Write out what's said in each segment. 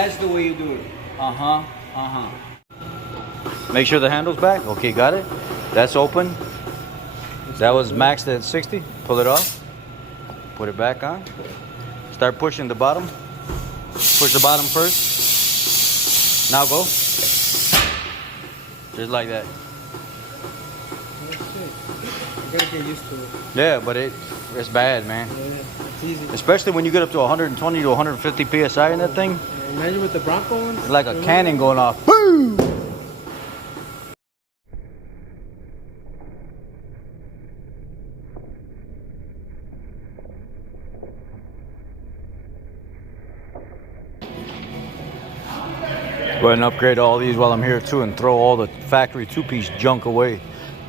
That's the way you do it. Make sure the handle's back. Okay, got it. That's open. That was maxed at 60. Pull it off. Put it back on. Start pushing the bottom. Push the bottom first. Now go. Just like that. You gotta get used to it. Yeah, but it's bad, man. Yeah, it's easy. Especially when you get up to 120 to 150 PSI in that thing. Yeah, imagine with the Bronco ones. It's like a cannon going off. Boom! Go ahead and upgrade all these while I'm here too, and throw all the factory two-piece junk away.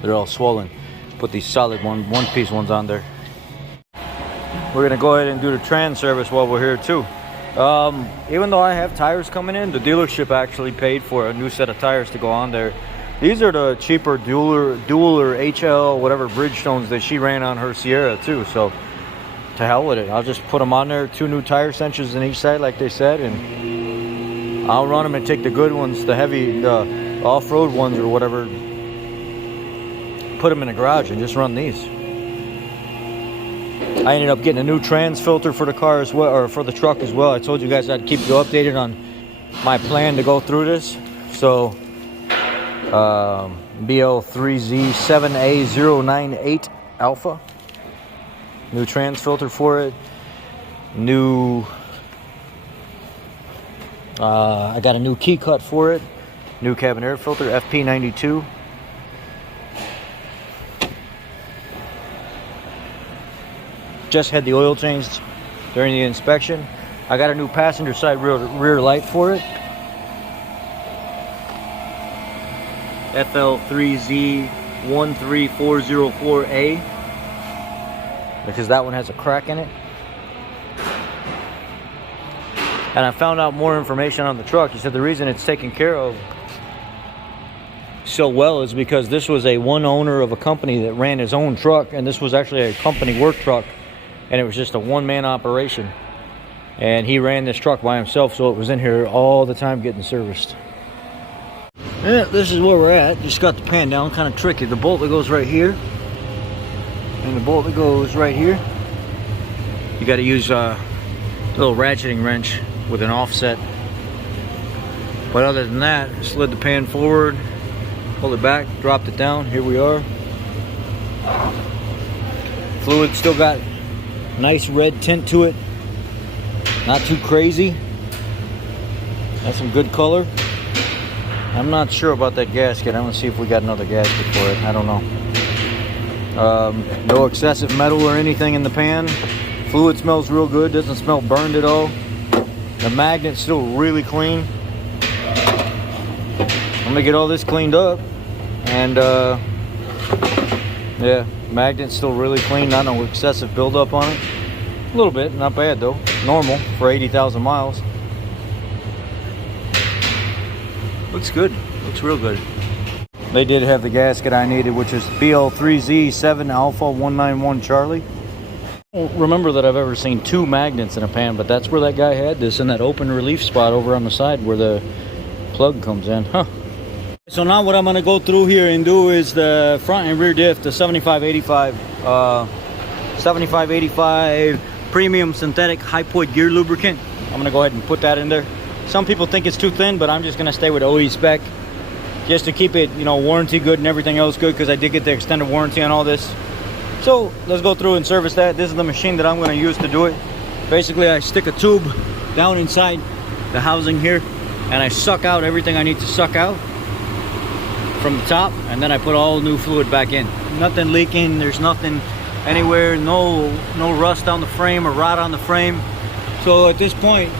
They're all swollen. Put these solid one-piece ones on there. We're gonna go ahead and do the trans service while we're here too. Even though I have tires coming in, the dealership actually paid for a new set of tires to go on there. These are the cheaper dual or HL, whatever Bridgestones that she ran on her Sierra too. So to hell with it. I'll just put them on there, 2 new tire cinches on each side like they said, and I'll run them and take the good ones, the heavy, the off-road ones or whatever, put them in the garage and just run these. I ended up getting a new trans filter for the car as well, or for the truck as well. I told you guys I'd keep you updated on my plan to go through this. So BL3Z7A098 Alpha. New trans filter for it. New I got a new key cut for it. New cabin air filter, FP92. Just had the oil changed during the inspection. I got a new passenger side rear light for it. FL3Z13404A, because that one has a crack in it. And I found out more information on the truck. He said the reason it's taken care of so well is because this was one owner of a company that ran his own truck, and this was actually a company work truck, and it was just a one-man operation. And he ran this truck by himself, so it was in here all the time getting serviced. Yeah, this is where we're at. Just got the pan down, kind of tricky. The bolt that goes right here, and the bolt that goes right here. You got to use a little ratcheting wrench with an offset. But other than that, slid the pan forward, pulled it back, dropped it down. Here we are. Fluid still got nice red tint to it. Not too crazy. That's some good color. I'm not sure about that gasket. I'm gonna see if we got another gasket for it. I don't know. No excessive metal or anything in the pan. Fluid smells real good. Doesn't smell burned at all. The magnet's still really clean. I'm gonna get all this cleaned up, and yeah, magnet's still really clean. Not no excessive buildup on it. A little bit, not bad though. Normal for 80,000 miles. Looks good. Looks real good. They did have the gasket I needed, which is BL3Z7 Alpha 191 Charlie. I don't remember that I've ever seen 2 magnets in a pan, but that's where that guy had this, in that open relief spot over on the side where the plug comes in. Huh. So now what I'm going to go through here and do is the front and rear diff, the 7585 premium synthetic high-point gear lubricant. I'm going to go ahead and put that in there. Some people think it's too thin, but I'm just going to stay with OE spec just to keep it, you know, warranty good and everything else good, because I did get the extended warranty on all this. So let's go through and service that. This is the machine that I'm going to use to do it. Basically, I stick a tube down inside the housing here, and I suck out everything I need to suck out from the top, and then I put all new fluid back in. Nothing leaking. There's nothing anywhere. No rust on the frame or rot on the frame. So at this point,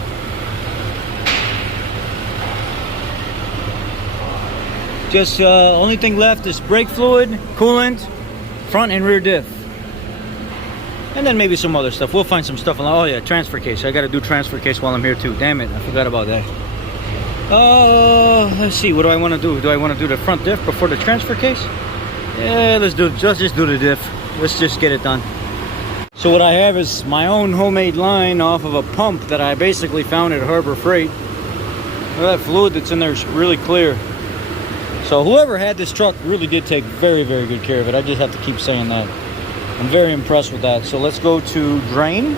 just only thing left is brake fluid, coolant, front and rear diff, and then maybe some other stuff. We'll find some stuff. Oh yeah, transfer case. I got to do transfer case while I'm here too. Damn it, I forgot about that. Let's see. What do I want to do? Do I want to do the front diff before the transfer case? Yeah, let's just do the diff. Let's just get it done. So what I have is my own homemade line off of a pump that I basically found at Harbor Freight. That fluid that's in there is really clear. So whoever had this truck really did take very, very good care of it. I just have to keep saying that. I'm very impressed with that. So let's go to drain.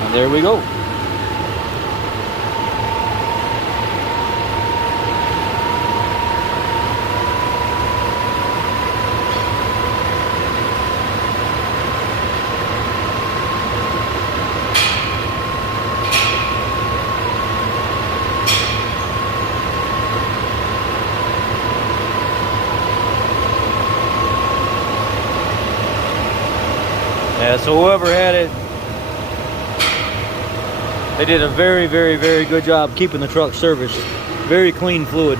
And there we go. Yeah, so whoever had it, they did a very, very, very good job keeping the truck serviced. Very clean fluid.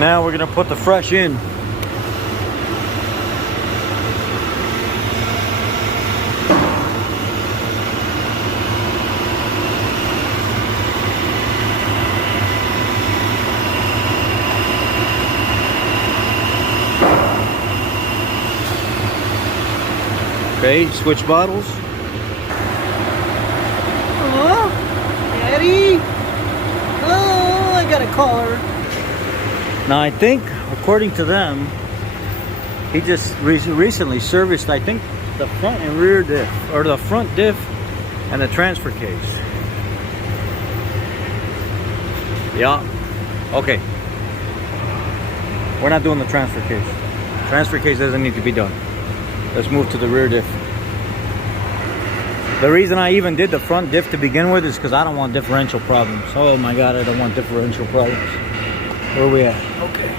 Now we're gonna put the fresh in. Okay, switch bottles. Oh, Daddy. Oh, I got a caller. Now I think, according to them, he just recently serviced, I think, the front and rear diff, or the front diff and the transfer case. Yeah. Okay. We're not doing the transfer case. Transfer case doesn't need to be done. Let's move to the rear diff. The reason I even did the front diff to begin with is because I don't want differential problems. Oh my God, I don't want differential problems. Where are we at? Okay.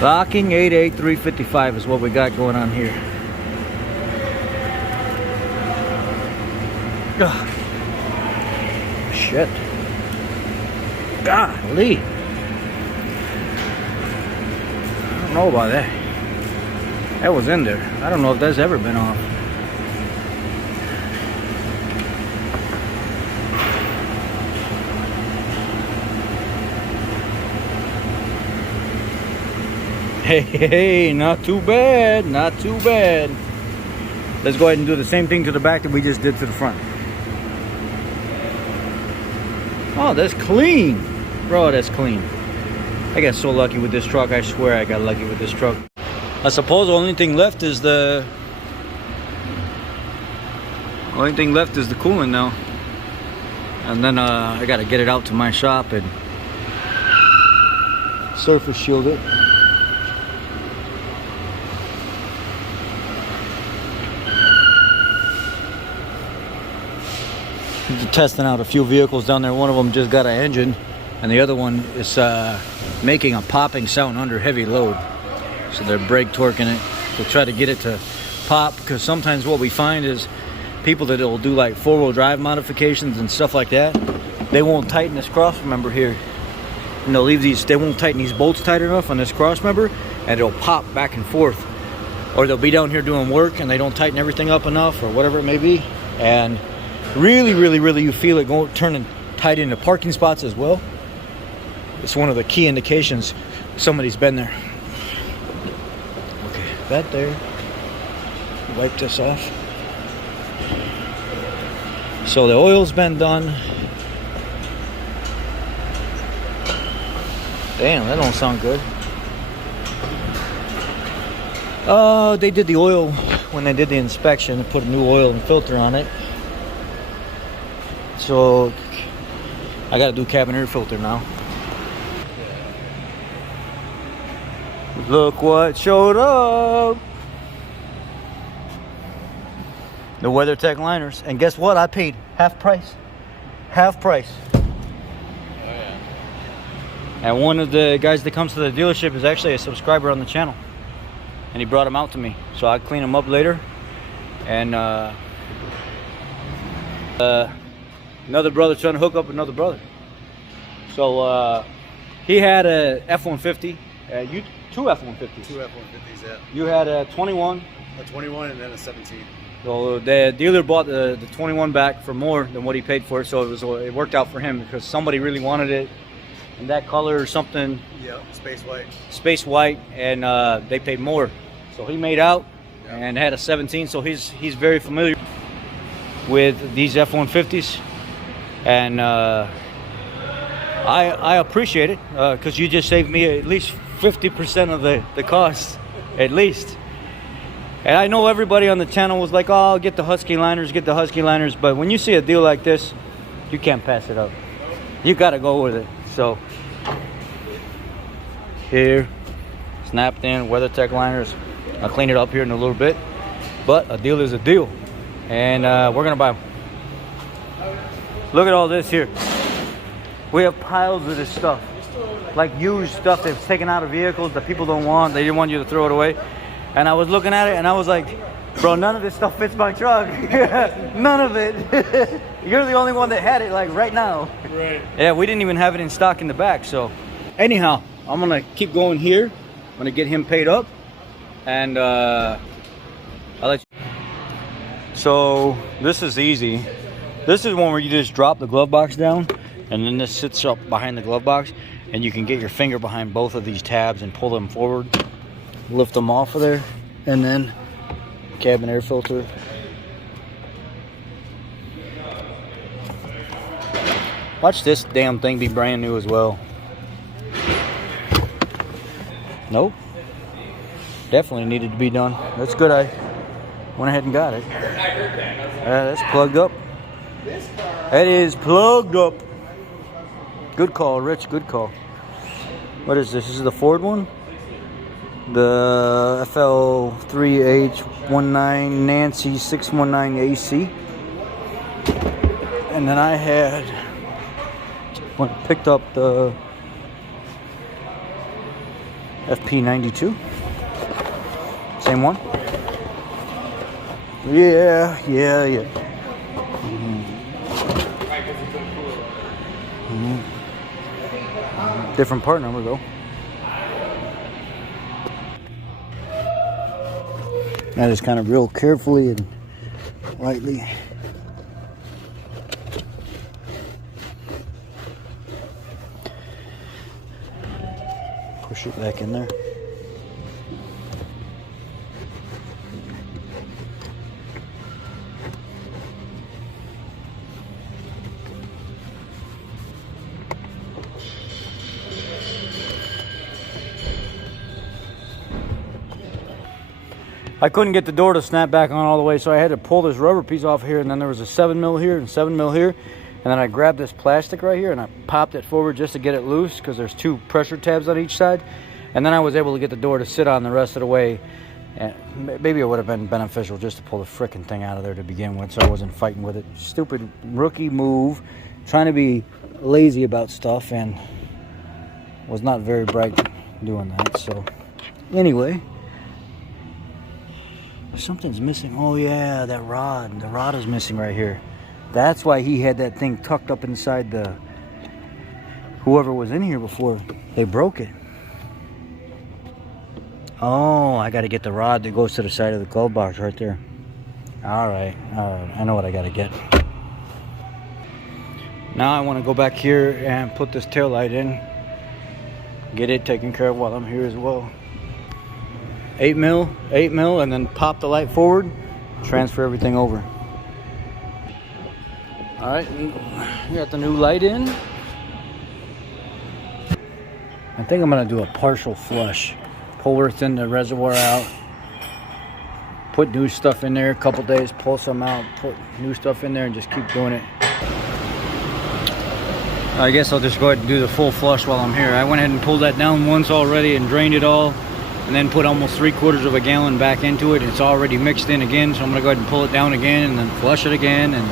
Locking 88355 is what we got going on here. Ugh. Shit. Golly. I don't know about that. That was in there. I don't know if that's ever been off. Hey, not too bad, not too bad. Let's go ahead and do the same thing to the back that we just did to the front. Oh, that's clean. Bro, that's clean. I got so lucky with this truck. I swear I got lucky with this truck. I suppose the only thing left is the coolant now. And then I gotta get it out to my shop and surface shield it. Testing out a few vehicles down there. One of them just got an engine, and the other one is making a popping sound under heavy load. So they're brake torquing it to try to get it to pop, because sometimes what we find is people that will do like four-wheel drive modifications and stuff like that, they won't tighten this cross member here, and they'll leave these, they won't tighten these bolts tight enough on this cross member, and it'll pop back and forth. Or they'll be down here doing work and they don't tighten everything up enough, or whatever it may be, and really you feel it going turning tight into parking spots as well. It's one of the key indications somebody's been there. Okay, that there. Wipe this off. So the oil's been done. Damn, that don't sound good. They did the oil when they did the inspection, put a new oil and filter on it. So I gotta do cabin air filter now. Look what showed up. The WeatherTech liners. And guess what? I paid half price. Half price. Oh yeah. And one of the guys that comes to the dealership is actually a subscriber on the channel. And he brought them out to me. So I'll clean them up later. And another brother trying to hook up another brother. So he had a F150. Two F150s. Two F150s, yeah. You had a 21. A 21 and then a 17. So the dealer bought the 21 back for more than what he paid for it. So it worked out for him because somebody really wanted it in that color or something. Yeah, space white. Space white, and they paid more. So he made out. and had a 17, so he's very familiar with these F150s, and I appreciate it because you just saved me at least 50% of the cost, at least. And I know everybody on the channel was like, oh, get the Husky liners, but when you see a deal like this, you can't pass it up. You gotta go with it. So here, snapped in WeatherTech liners. I'll clean it up here in a little bit, but a deal is a deal, and we're gonna buy them. Look at all this here. We have piles of this stuff, like used stuff that's taken out of vehicles that people don't want. They didn't want you to throw it away. And I was looking at it and I was like, bro, none of this stuff fits my truck. None of it. You're the only one that had it like right now. Right. Yeah, we didn't even have it in stock in the back. So anyhow, I'm gonna keep going here. I'm gonna get him paid up, and I'll let you. So this is easy. This is one where you just drop the glove box down, and then this sits up behind the glove box, and you can get your finger behind both of these tabs and pull them forward. Lift them off of there, and then cabin air filter. Watch this damn thing be brand new as well. Nope. Definitely needed to be done. That's good. I went ahead and got it. That's plugged up. That is plugged up. Good call, Rich. Good call. What is this? This is the Ford one? The FL3H19 Nancy 619 AC. And then I had picked up the FP92. Same one. Yeah. Different part number though. That is kind of real carefully and lightly. Push it back in there. I couldn't get the door to snap back on all the way, so I had to pull this rubber piece off here, and then there was a 7mm here and 7mm here, and then I grabbed this plastic right here and I popped it forward just to get it loose because there's two pressure tabs on each side, and then I was able to get the door to sit on the rest of the way. And maybe it would have been beneficial just to pull the frickin' thing out of there to begin with, so I wasn't fighting with it. Stupid rookie move, trying to be lazy about stuff, and was not very bright doing that. So anyway, something's missing. Oh yeah, that rod. The rod is missing right here. That's why he had that thing tucked up inside the... Whoever was in here before, they broke it. Oh, I got to get the rod that goes to the side of the glove box right there. All right. I know what I got to get. Now I want to go back here and put this tail light in. Get it taken care of while I'm here as well. 8mm, and then pop the light forward, transfer everything over. All right, we got the new light in. I think I'm gonna do a partial flush. Pull earth in the reservoir out, put new stuff in there a couple days, pull some out, put new stuff in there, and just keep doing it. I guess I'll just go ahead and do the full flush while I'm here. I went ahead and pulled that down once already and drained it all, and then put almost 3/4 of a gallon back into it. It's already mixed in again, so I'm gonna go ahead and pull it down again, and then flush it again, and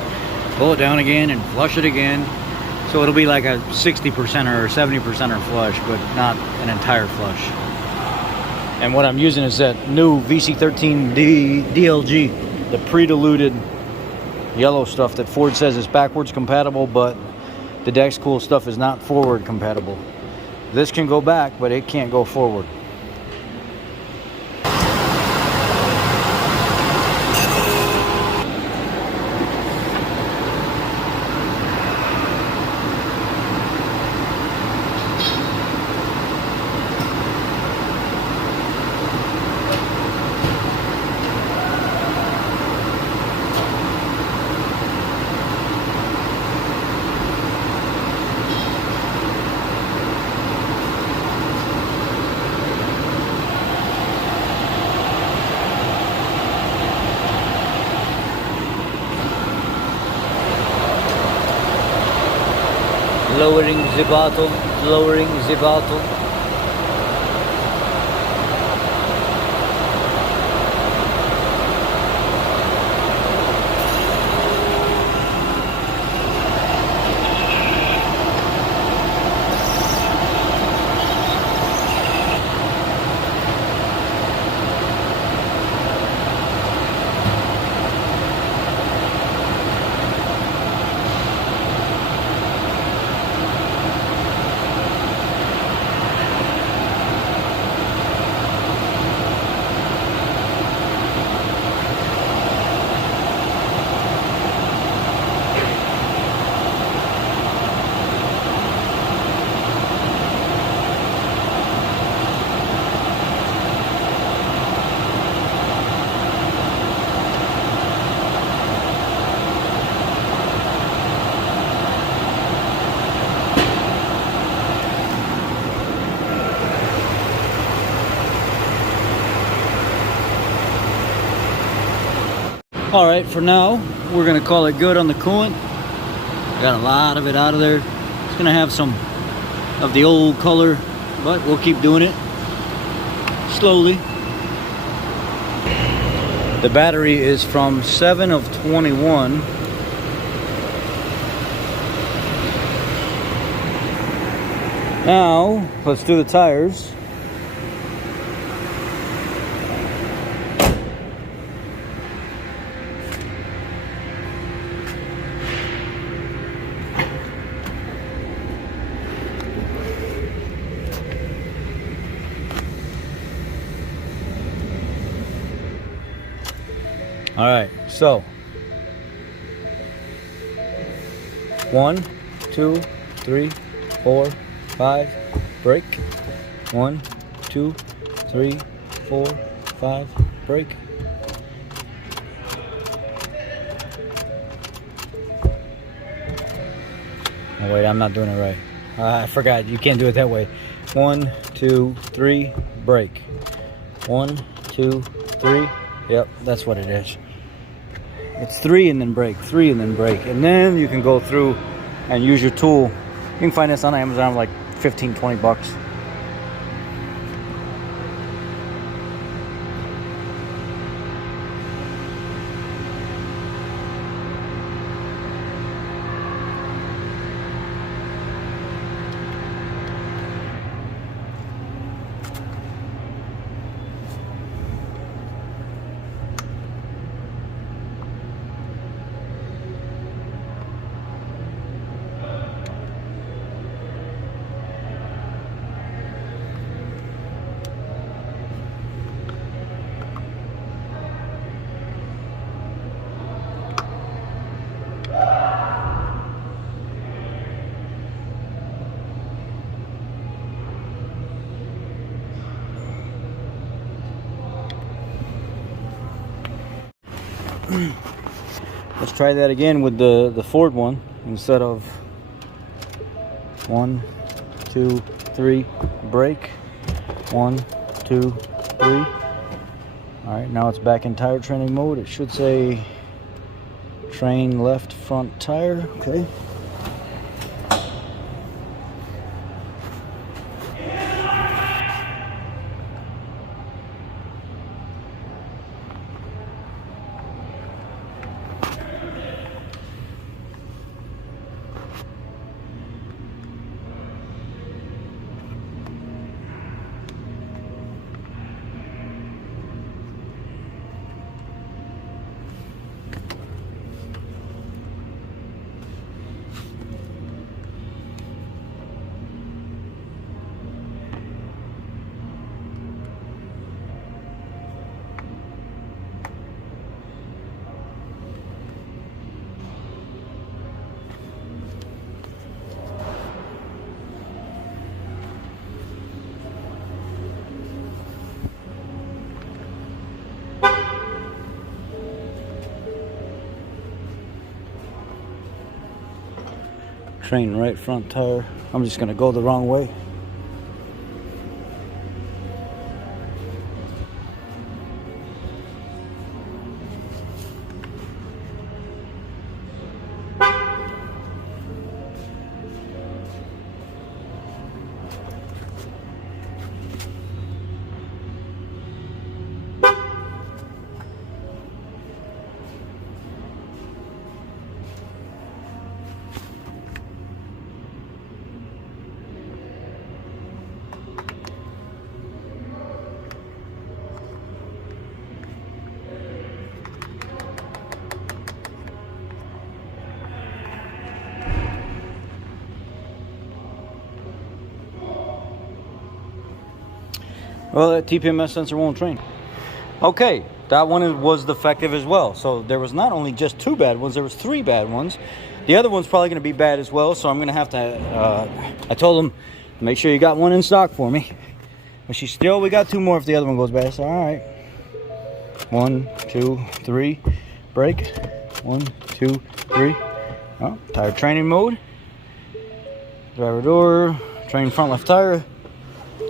pull it down again, and flush it again. So it'll be like a 60% or 70% flush, but not an entire flush. And what I'm using is that new VC13D DLG, the pre-diluted yellow stuff that Ford says is backwards compatible, but the Dexcool stuff is not forward compatible. This can go back, but it can't go forward. Lowering the bottle, lowering the bottle. All right, for now, we're gonna call it good on the coolant. Got a lot of it out of there. It's gonna have some of the old color, but we'll keep doing it slowly. The battery is from 7 of 21. Now, let's do the tires. All right, so 1, 2, 3, 4, 5, brake. 1, 2, 3, 4, 5, brake. Oh wait, I'm not doing it right. I forgot, you can't do it that way. 1, 2, 3, brake. 1, 2, 3. Yep, that's what it is. It's 3 and then brake, 3 and then brake. And then you can go through and use your tool. You can find this on Amazon like 15, 20 bucks. Let's try that again with the Ford one. Instead of 1, 2, 3, brake. 1, 2, 3. All right, now it's back in tire training mode. It should say train left front tire. Okay. Train right front tire. I'm just gonna go the wrong way. Well, that TPMS sensor won't train. Okay, that one was defective as well. So there was not only just 2 bad ones, there was 3 bad ones. The other one's probably going to be bad as well, so I'm going to have to, I told him, make sure you got one in stock for me. But we got 2 more if the other one goes bad. So, all right. 1, 2, 3, brake. 1, 2, 3. Oh, tire training mode. Driver door, train front left tire.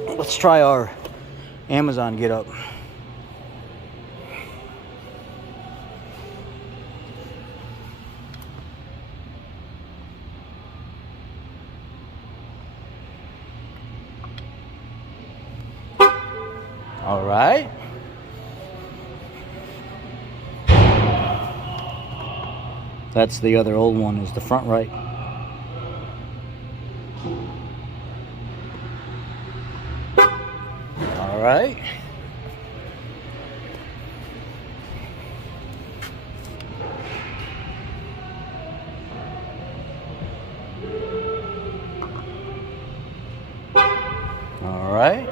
Let's try our Amazon get up. All right. That's the other old one, is the front right. All right. All right.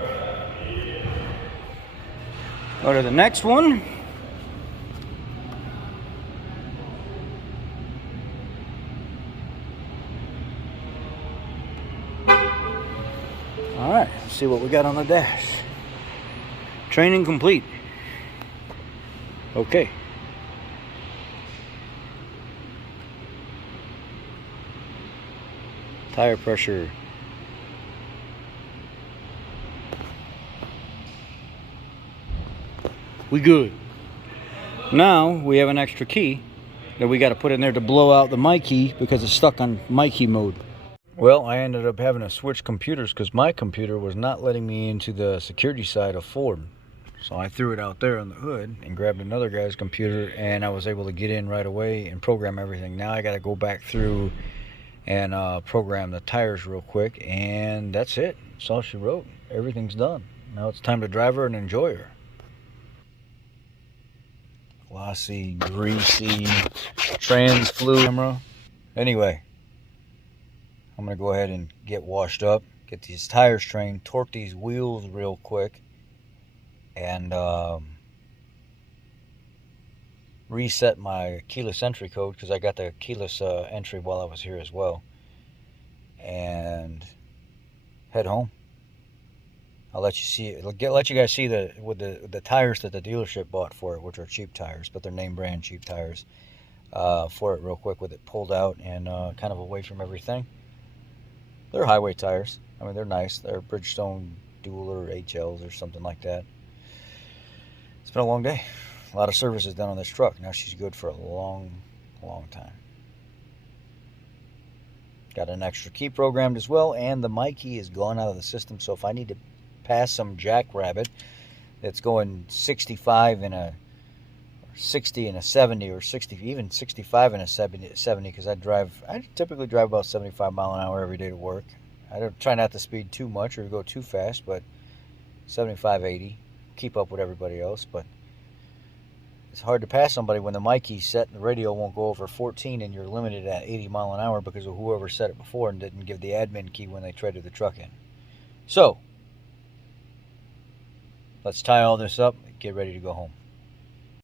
Go to the next one. All right, let's see what we got on the dash. Training complete. Okay. Tire pressure. We good. Now we have an extra key that we got to put in there to blow out the my key because it's stuck on my key mode. Well, I ended up having to switch computers because my computer was not letting me into the security side of Ford. So I threw it out there on the hood and grabbed another guy's computer, and I was able to get in right away and program everything. Now I got to go back through and program the tires real quick, and that's it. That's all she wrote. Everything's done. Now it's time to drive her and enjoy her. Glossy, greasy, trans fluid camera. Anyway, I'm going to go ahead and get washed up, get these tires trained, torque these wheels real quick, and reset my keyless entry code because I got the keyless entry while I was here as well, and head home. I'll let you guys see the tires that the dealership bought for it, which are cheap tires, but they're name brand cheap tires for it real quick with it pulled out and kind of away from everything. They're highway tires. I mean, they're nice. They're Bridgestone Dual or HLs or something like that. It's been a long day. A lot of service is done on this truck. Now she's good for a long, long time. Got an extra key programmed as well, and the my key is gone out of the system, so if I need to pass some jackrabbit that's going 65 in a 60 and a 70, or 60, even 65 and a 70, because I typically drive about 75 mile an hour every day to work. I don't try not to speed too much or go too fast, but 75, 80, keep up with everybody else. But it's hard to pass somebody when the my key's set and the radio won't go over 14 and you're limited at 80 mile an hour because of whoever set it before and didn't give the admin key when they traded the truck in. So let's tie all this up and get ready to go home.